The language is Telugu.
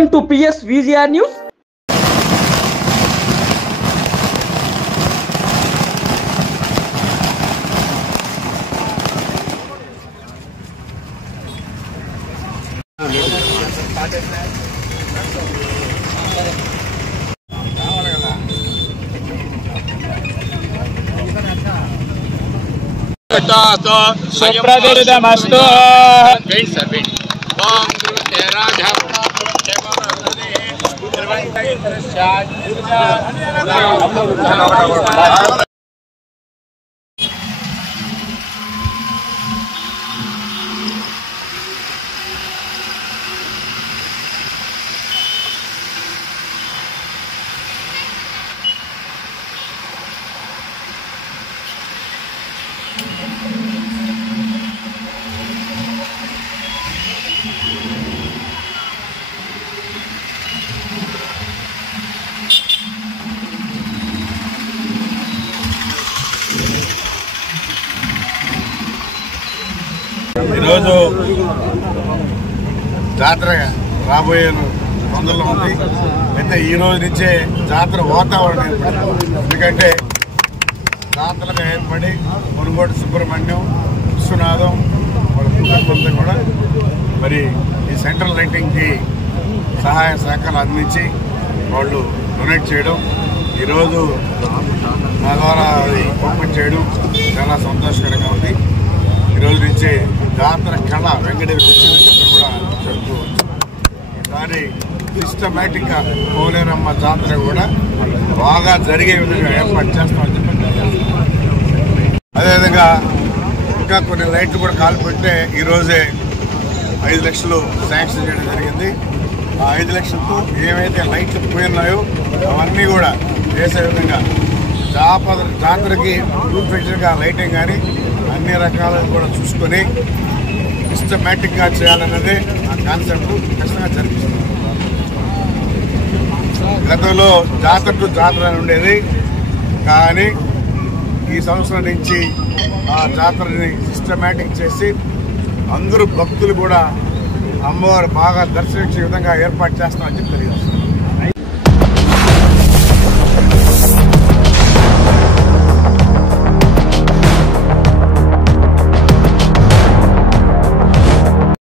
Welcome to PS VGR News. सुप्रतिरतमस्तु ఈరోజు జాతర రాబోయే తొందరలో ఉంది. అయితే ఈ రోజు నుంచే జాతర వాతావరణం ఏర్పడింది. ఎందుకంటే జాతరగా ఏర్పడి మునుగోడు సుబ్రహ్మణ్యం, విశ్వనాథం వాళ్ళ కుటుంబంతో కూడా మరి ఈ సెంట్రల్ లైటింగ్కి సహాయ సహకారాలు అందించి వాళ్ళు డొనేట్ చేయడం, ఈరోజు నా ద్వారా ఓపెన్ చేయడం చాలా సంతోషకరంగా ఉంది. ఈరోజు నుంచే జాతర కళ వెంకటేశ్వర వచ్చిన కూడా చెప్పుకోవచ్చు. ఈసారి సిస్టమేటిక్గా పోలేరమ్మ జాతర కూడా బాగా జరిగే విధంగా ఏర్పాటు చేస్తామని చెప్పి, అదేవిధంగా ఇంకా కొన్ని లైట్లు కూడా కాల్పెట్టే ఈరోజే 5 లక్షలు శాంక్షన్ చేయడం జరిగింది. ఆ 5 లక్షలతో ఏవైతే లైట్లు పోయినాయో అవన్నీ కూడా చేసే విధంగా జాతరకి ఫుల్ లైటింగ్ కానీ అన్ని రకాలుగా కూడా చూసుకొని సిస్టమేటిక్గా చేయాలన్నదే ఆ కాన్సెప్ట్ ఖచ్చితంగా జరిపిస్తుంది. గతంలో జాతర టు జాతర అని ఉండేది, కానీ ఈ సంవత్సరం నుంచి ఆ జాతరని సిస్టమేటిక్ చేసి అందరూ భక్తులు కూడా అమ్మవారు బాగా దర్శించే విధంగా ఏర్పాటు చేస్తామని చెప్పి తెలియజేస్తారు.